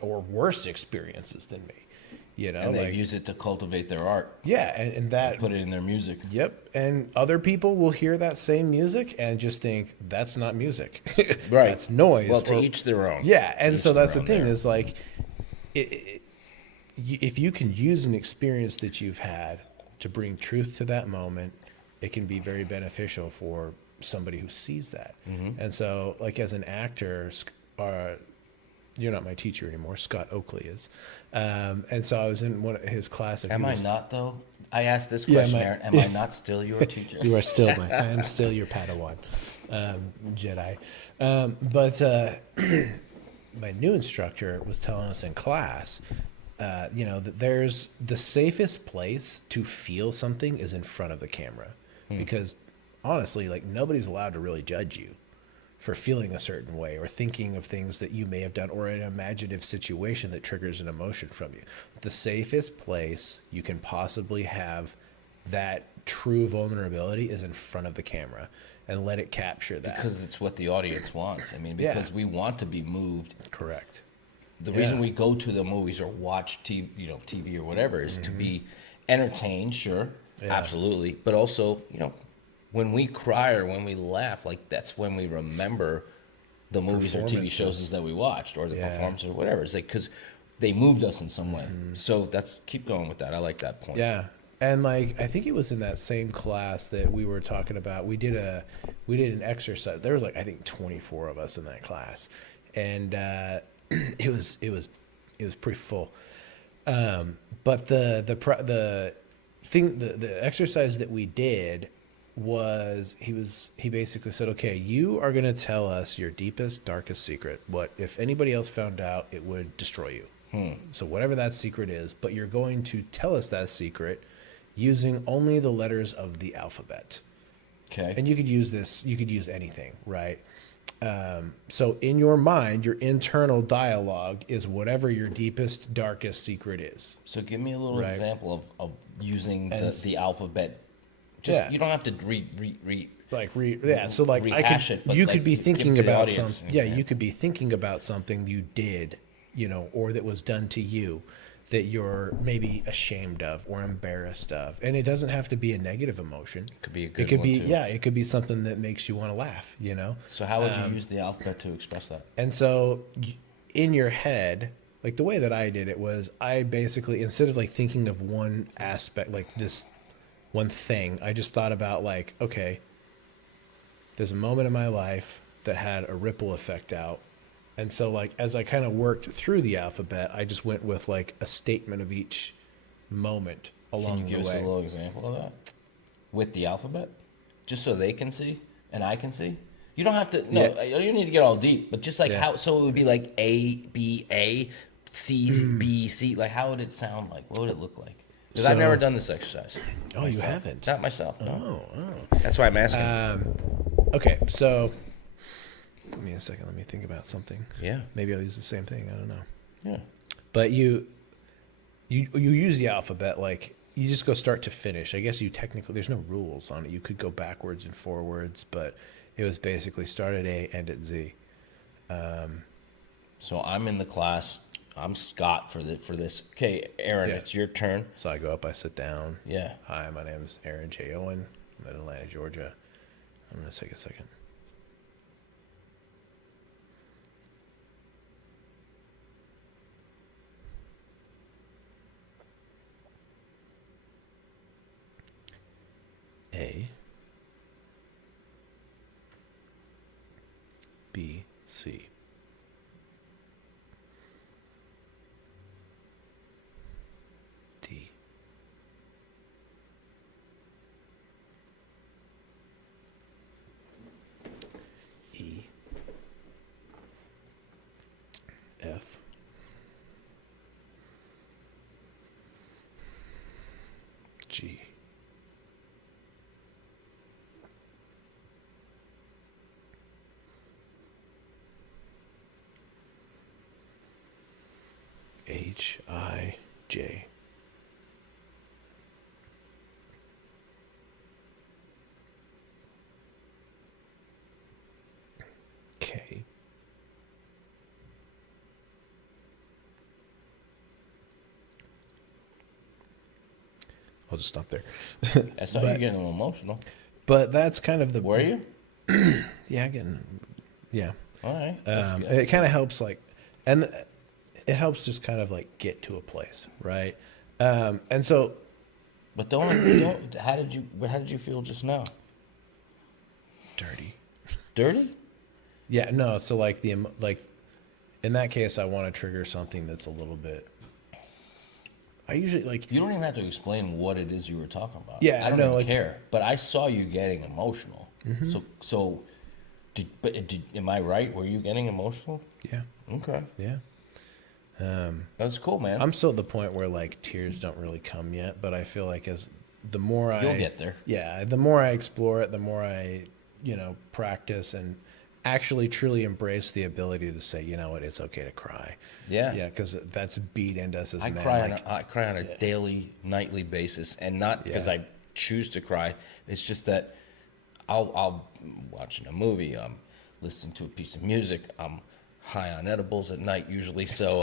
or worse experiences than me. And they've used it to cultivate their art. Yeah, and that put it in their music. Yep, and other people will hear that same music and just think that's not music, Right? That's noise. Well, to each their own. Yeah, and so that's the thing there. is like, if you can use an experience that you've had to bring truth to that moment, it can be very beneficial for somebody who sees that. And so, like as an actor, you're not my teacher anymore. Scott Oakley is. And so I was in his class. Am I not though? I asked this question, Aaron. Am I not still your teacher? You are still I am still your Padawan, Jedi. But my new instructor was telling us in class, that there's the safest place to feel something is in front of the camera. Because honestly, like nobody's allowed to really judge you for feeling a certain way or thinking of things that you may have done or an imaginative situation that triggers an emotion from you. The safest place you can possibly have that true vulnerability is in front of the camera and let it capture that. Because it's what the audience wants. I mean, because we want to be moved. Correct. The reason we go to the movies or watch TV or whatever is to be entertained, sure, absolutely, but also, when we cry or when we laugh, like that's when we remember the movies or TV shows that we watched or the performances or whatever. It's like because they moved us in some way. So keep going with that. I like that point. Yeah, and like I think it was in that same class that we were talking about. We did an exercise. There was like I think 24 of us in that class, and it was pretty full. But the exercise that we did was he basically said, okay, you are going to tell us your deepest, darkest secret. What if anybody else found out, it would destroy you. So whatever that secret is, but you're going to tell us that secret using only the letters of the alphabet. Okay. And you could use anything, right? So in your mind, your internal dialogue is whatever your deepest, darkest secret is. So give me a little example of using the alphabet. You don't have to So like rehash it, but you like, could be thinking about something. Yeah, example. you could be thinking about something you did, or that was done to you that you're maybe ashamed of or embarrassed of. And it doesn't have to be a negative emotion. It could be a good It could one be too. it could be something that makes you want to laugh, So how would you use the alphabet to express that? And so in your head, like the way that I did it was I basically, instead of like thinking of one aspect, like this one thing, I just thought about like, okay, there's a moment in my life that had a ripple effect out. And so like, as I kind of worked through the alphabet, I just went with like a statement of each moment along the way. Can you give us a little example of that with the alphabet? Just so they can see and I can see? You don't have to, you don't need to get all deep, but just like how, so it would be like A, B, A, C, B, C, like how would it sound like? What would it look like? Because I've never done this exercise. Oh, myself. You haven't? Not myself. No. Oh. That's why I'm asking. Okay, so give me a second. Let me think about something. Yeah. Maybe I'll use the same thing. I don't know. Yeah. But you use the alphabet like you just go start to finish. I guess there's no rules on it. You could go backwards and forwards, but it was basically start at A, end at Z. So I'm in the class. I'm Scott for this. Okay, Aaron, it's your turn. So I go up, I sit down. Yeah. Hi, my name is Aaron J. Owen. I'm in Atlanta, Georgia. I'm going to take a second. C. D. E. F. G. H. I. J. K. I'll just stop there. I saw you getting a little emotional. But that's kind of the. Were you? Yeah, yeah. All right. That's good. It kind of helps, like, and it helps just kind of like get to a place, right? And so, But don't. How did you feel just now? dirty. Dirty? Yeah, no. So like in that case, I want to trigger something that's a little bit. I usually like. You don't even have to explain what it is you were talking about. Yeah, I don't no, even like- care. But I saw you getting emotional. So, am I right? Were you getting emotional? Yeah, Okay, yeah. that's cool, man. I'm still at the point where like tears don't really come yet, but I feel like as the more You'll get there. Yeah, the more I explore it, the more I, practice and actually truly embrace the ability to say, you know what, it's okay to cry. Yeah. Yeah, because that's beat into us as I men. cry like, I cry on a daily, nightly basis, and not because Yeah. I choose to cry. It's just that I'll watching a movie, I'm listening to a piece of music, I'm high on edibles at night usually, so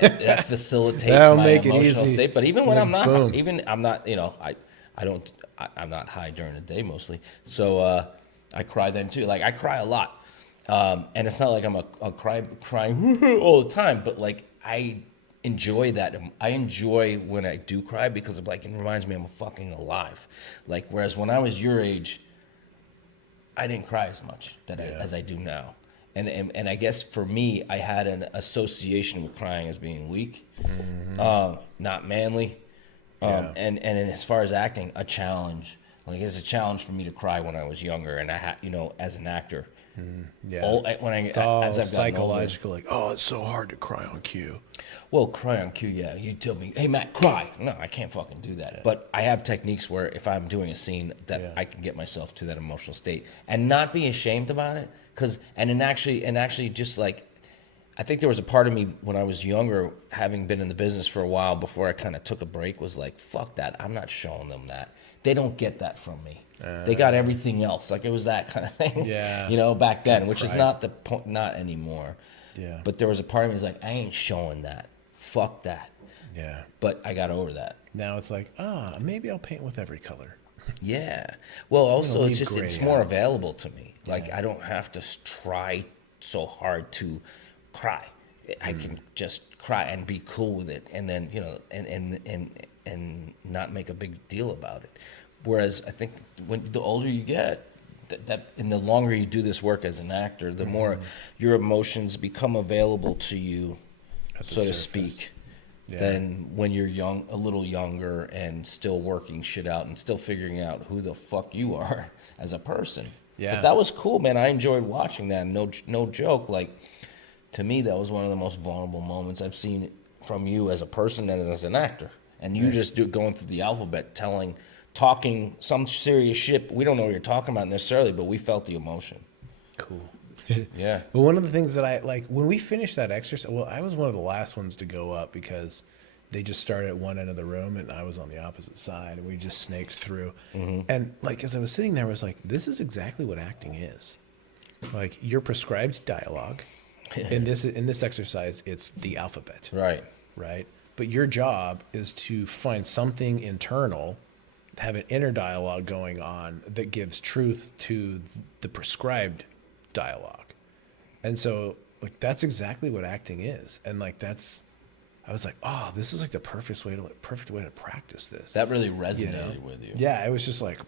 that facilitates That'll my make it emotional easy. state. But even when I'm not, Boom. I'm not, I'm not high during the day mostly, so I cry then too. Like I cry a lot, and it's not like I'm a crying all the time, but like I enjoy that. I enjoy when I do cry because it reminds me I'm fucking alive. Like whereas when I was your age, I didn't cry as much as I do now. And I guess for me, I had an association with crying as being weak, not manly, and as far as acting, a challenge. Like it's a challenge for me to cry when I was younger, and I had, as an actor, Yeah. It's all as I've gotten older. psychological, like, oh, it's so hard to cry on cue. Well, cry on cue, yeah. You tell me, hey, Matt, cry. No, I can't fucking do that. But I have techniques where if I'm doing a scene that I can get myself to that emotional state and not be ashamed about it. And actually just like, I think there was a part of me when I was younger, having been in the business for a while before I kind of took a break, was like, fuck that. I'm not showing them that. They don't get that from me. They got everything else. Like it was that kind of thing, Yeah. Back then, which is pride. not the point, not anymore. Yeah. But there was a part of me that's like, I ain't showing that. Fuck that. Yeah. But I got over that. Now it's like, maybe I'll paint with every color. Yeah. Well, also leave it's gray more out. available to me. Like I don't have to try so hard to cry. I can just cry and be cool with it, and then and not make a big deal about it. Whereas I think when the older you get, that and the longer you do this work as an actor, the more your emotions become available to you, At the so to surface. speak, Yeah. than when you're young, a little younger, and still working shit out and still figuring out who the fuck you are as a person. Yeah. But that was cool, man. I enjoyed watching that. No joke. Like to me, that was one of the most vulnerable moments I've seen from you as a person and as an actor. And you just going through the alphabet, talking some serious shit. We don't know what you're talking about necessarily, but we felt the emotion. Cool. Yeah. But one of the things that I like when we finished that exercise, well, I was one of the last ones to go up because they just started at one end of the room and I was on the opposite side and we just snaked through. And like as I was sitting there, I was like, this is exactly what acting is. Like you're prescribed dialogue. In this exercise, it's the alphabet. Right. Right? But your job is to find something internal, have an inner dialogue going on that gives truth to the prescribed dialogue. And so like that's exactly what acting is. And like I was like, oh, this is like the perfect way to practice this. That really resonated with you. Yeah, it was just like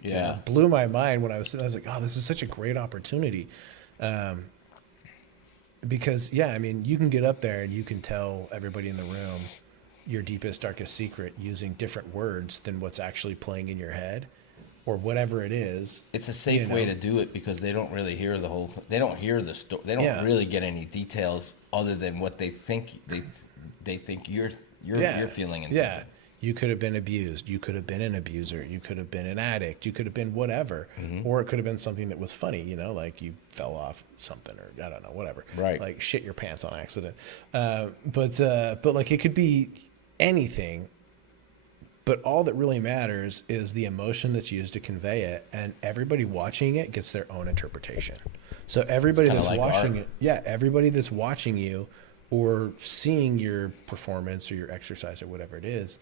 Yeah. it blew my mind when I was sitting. I was like, oh, this is such a great opportunity Because, yeah, I mean, you can get up there and you can tell everybody in the room your deepest, darkest secret using different words than what's actually playing in your head or whatever it is. It's a safe way to do it because they don't really hear the whole they don't hear the story. They don't really get any details other than what they think they think you're feeling and yeah. thinking. You could have been abused. You could have been an abuser. You could have been an addict. You could have been whatever. Or it could have been something that was funny, like you fell off something or I don't know, whatever. Right. Like shit your pants on accident. But like it could be anything. But all that really matters is the emotion that's used to convey it. And everybody watching it gets their own interpretation. So everybody that's like watching art. it, everybody that's watching you or seeing your performance or your exercise or whatever it is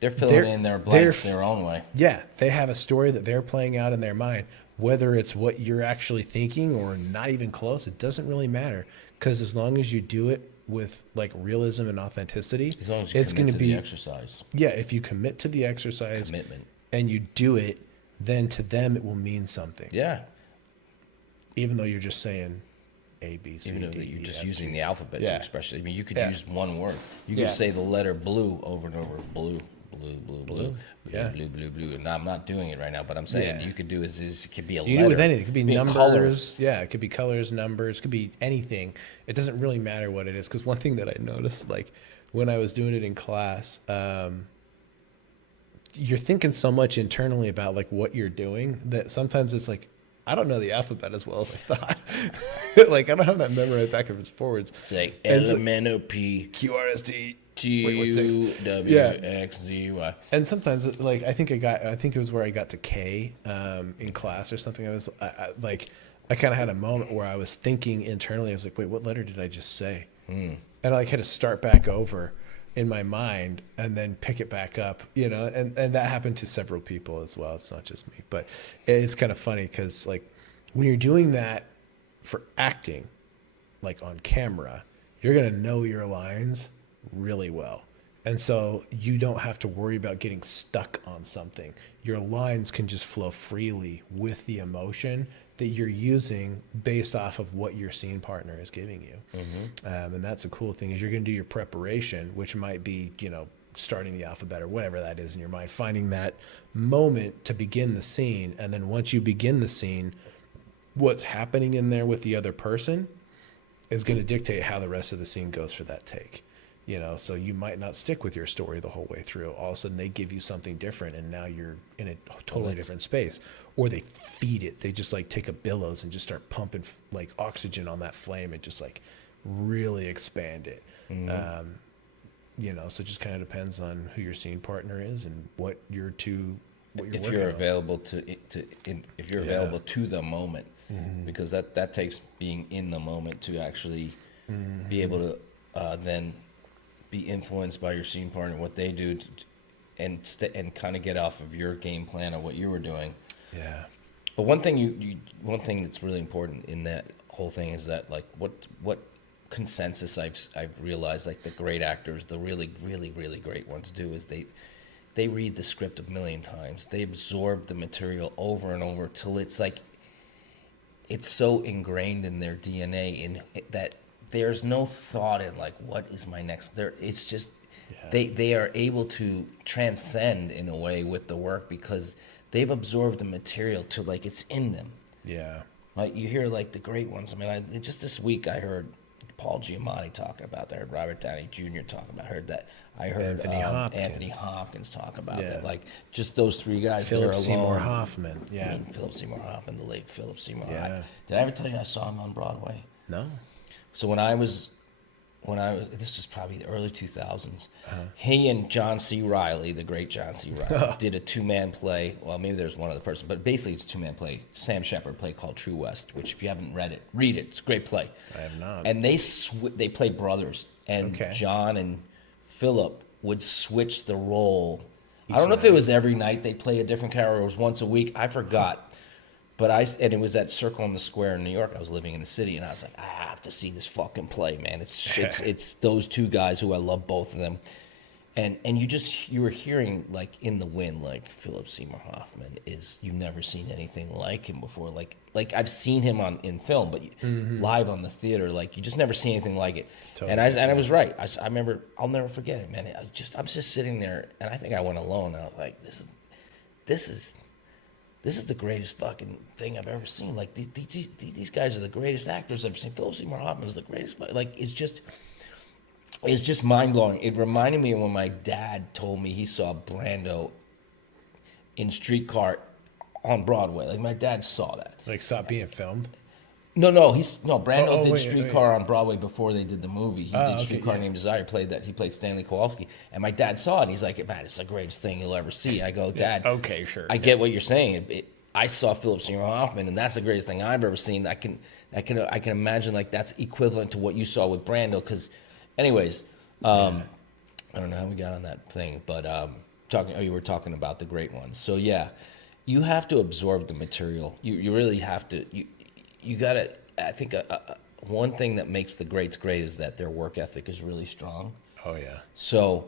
they're filling in their blanks their own way. Yeah, they have a story that they're playing out in their mind. Whether it's what you're actually thinking or not even close, it doesn't really matter. Because as long as you do it with like realism and authenticity, As long as you it's going to be the exercise. Yeah, if you commit to the exercise, Commitment. and you do it, then to them it will mean something. Yeah. Even though you're just saying A, B, C, Even though D, you're E, just F, using G. the alphabet to express it. I mean, you could use one word. You could Yeah. say the letter blue over and over. Blue, blue, blue, blue, Yeah. blue, blue, blue. And I'm not doing it right now, but I'm saying you could do is it could be a You letter. do with anything. It could be numbers. Colors. Yeah, it could be colors, numbers. It could be anything. It doesn't really matter what it is. Because one thing that I noticed, like when I was doing it in class, you're thinking so much internally about like what you're doing that sometimes it's like, I don't know the alphabet as well as I thought. Like I don't have that memorized backwards forwards. Say L-M-N-O-P QRST. T-U-W-X-Z-Y. And sometimes, like I think it was where I got to K in class or something. I kind of had a moment where I was thinking internally. I was like, wait, what letter did I just say? And I like had to start back over in my mind and then pick it back up, and that happened to several people as well. It's not just me, but it's kind of funny because like when you're doing that for acting, like on camera, you're going to know your lines really well. And so you don't have to worry about getting stuck on something. Your lines can just flow freely with the emotion that you're using based off of what your scene partner is giving you. And that's a cool thing is you're going to do your preparation, which might be, starting the alphabet or whatever that is in your mind, finding that moment to begin the scene. And then once you begin the scene, what's happening in there with the other person is going to dictate how the rest of the scene goes for that take. So you might not stick with your story the whole way through. All of a sudden they give you something different and now you're in a totally different space. Or they feed it. They just like take a billows and just start pumping like oxygen on that flame and just like really expand it. So it just kind of depends on who your scene partner is and what you're If you're available available to the moment, because that takes being in the moment to actually be able to then be influenced by your scene partner, what they do, and kind of get off of your game plan of what you were doing. Yeah. But one thing one thing that's really important in that whole thing is that like what consensus I've realized like the great actors, the really really really great ones do is they read the script a million times. They absorb the material over and over till it's like it's so ingrained in their DNA in that there's no thought in like what is my next it's just they are able to transcend in a way with the work because they've absorbed the material to like it's in them. Yeah. Like you hear like the great ones. I mean, just this week I heard Paul Giamatti talking about that. I heard Robert Downey Jr. talking about. I heard Anthony Hopkins talk about that. Like just those three guys. Philip Seymour Hoffman. Yeah. I mean, Philip Seymour Hoffman, the late Philip Seymour. Yeah. Did I ever tell you I saw him on Broadway? No. So when I was this was probably the early 2000s. He and John C. Reilly, the great John C. Reilly, did a two-man play. Well, maybe there's one other person, but basically it's a two-man play. Sam Shepard play called True West, which if you haven't read it, read it. It's a great play. I have not. And they played brothers, and John and Philip would switch the role. I don't know if it was every night they play a different character or it was once a week. I forgot. But it was at Circle in the Square in New York. I was living in the city, and I was like, I have to see this fucking play, man. It's those two guys who I love, both of them. And you were hearing like in the wind, like Philip Seymour Hoffman you've never seen anything like him before. Like I've seen him in film, but live on the theater, like you just never see anything like it. Totally And I was right. I remember, I'll never forget it, man. I was just sitting there, and I think I went alone. And I was like, this is the greatest fucking thing I've ever seen. Like these guys are the greatest actors I've seen. Philip Seymour Hoffman is the greatest. Like it's just mind blowing. It reminded me of when my dad told me he saw Brando in Streetcar on Broadway. Like my dad saw that. Like stop being filmed. No, Brando did wait, Streetcar on Broadway before they did the movie. He did okay, Streetcar yeah. Named Desire. He played Stanley Kowalski, and my dad saw it. And he's like, "Man, it's the greatest thing you'll ever see." I go, "Dad, Okay, sure. I get what you're saying. I saw Philip Seymour Hoffman, and that's the greatest thing I've ever seen. I can imagine like that's equivalent to what you saw with Brando. Because, anyways, I don't know how we got on that thing, but you were talking about the great ones. So yeah, you have to absorb the material. You really have to. You gotta. I think one thing that makes the greats great is that their work ethic is really strong. Oh yeah. So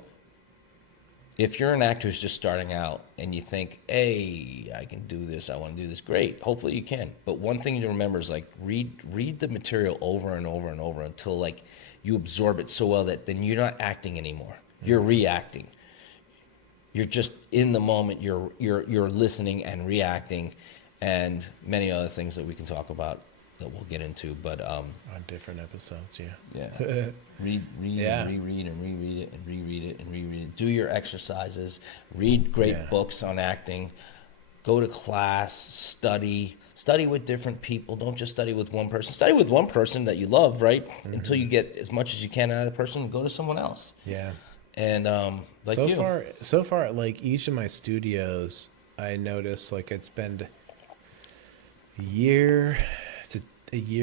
if you're an actor who's just starting out and you think, hey, I can do this, I want to do this, great. Hopefully you can. But one thing to remember is like read the material over and over and over until like you absorb it so well that then you're not acting anymore. You're reacting. You're just in the moment. You're listening and reacting, and many other things that we can talk about that we'll get into. But On different episodes, yeah. yeah. Read Yeah. and reread and reread it and reread it and reread it. Do your exercises. Read great books on acting. Go to class. Study with different people. Don't just study with one person. Study with one person that you love, right? Until you get as much as you can out of the person. Go to someone else. Yeah. And like so far, like each of my studios, I noticed like I'd spend a year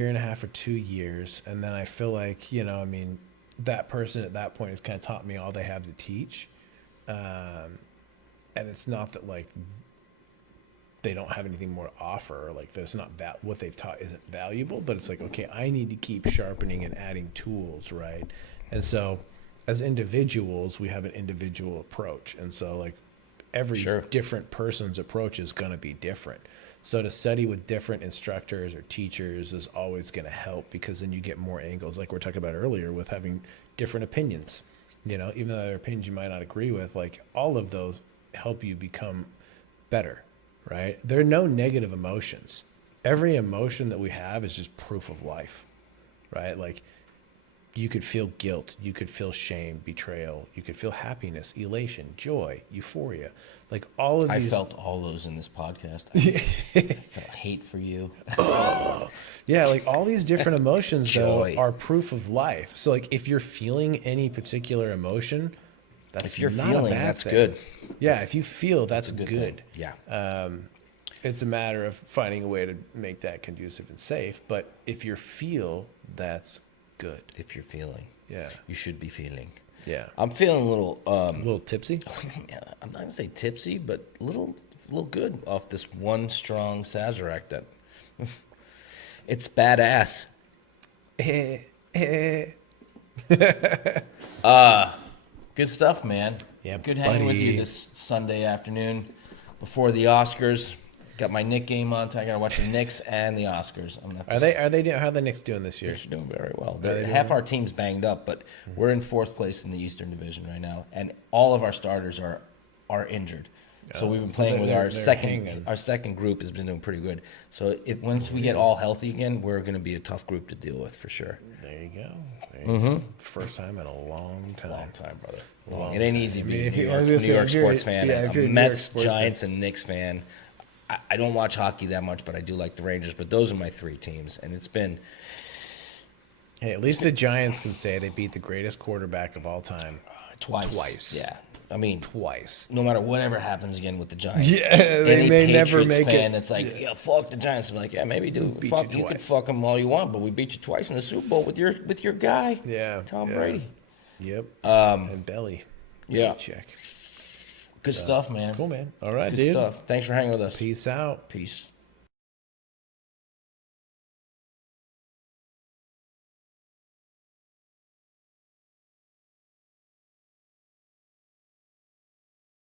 and a half or 2 years, and then I feel like that person at that point has kind of taught me all they have to teach, and it's not that like they don't have anything more to offer, or like there's not what they've taught isn't valuable, but it's like, okay, I need to keep sharpening and adding tools, right? And so as individuals, we have an individual approach, and so like every different person's approach is going to be different. So to study with different instructors or teachers is always going to help, because then you get more angles, like we were talking about earlier with having different opinions. Even though there are opinions you might not agree with, like all of those help you become better, right? There are no negative emotions. Every emotion that we have is just proof of life, right? Like you could feel guilt, you could feel shame, betrayal, you could feel happiness, elation, joy, euphoria. Like all of these. I felt all those in this podcast. I felt hate for you. Yeah, like all these different emotions though Joy. are proof of life. So like if you're feeling any particular emotion, that's If you're not feeling, a bad that's thing. good. Yeah, if you feel, that's a good good. thing. Yeah. It's a matter of finding a way to make that conducive and safe. But if you feel, that's good. If you're feeling. Yeah. You should be feeling. Yeah. I'm feeling a little A little tipsy. I'm not gonna say tipsy, but a little good off this one strong Sazerac that it's badass. Good stuff, man. Yeah, good hanging with you buddy. this Sunday afternoon before the Oscars. Got my Knick game on. I gotta watch the Knicks and the Oscars. I'm gonna have to How are the Knicks doing this year? They're doing very well. they Half doing our team's banged up, but we're in 4th place in the Eastern Division right now, and all of our starters are injured. So we've been playing with they're hanging. our second group has been doing pretty good. So once we get all healthy again, we're going to be a tough group to deal with for sure. There you go. There you go. First time in a long time. Long time, brother. Long It ain't time. easy I mean, being if a you- I was New gonna say, York if you're- sports fan. yeah, if you're a I'm a New York Mets, sports fan. Giants, and Knicks fan. I don't watch hockey that much, but I do like the Rangers. But those are my 3 teams, and it's been Hey, at least the Giants can say they beat the greatest quarterback of all time twice. Yeah, I mean, twice. no matter whatever happens again with the Giants. Yeah, they any may Patriots never make fan it. that's like, yeah, fuck the Giants. I'm like, yeah, maybe do. Beat Fuck, you you can twice. fuck them all you want, but we beat you twice in the Super Bowl with your guy. Yeah. Tom yeah. Brady. Yep. And belly. Yeah. Check. Good stuff, man. Cool, man. All right, Good dude. stuff. Thanks for hanging with us. Peace out. Peace.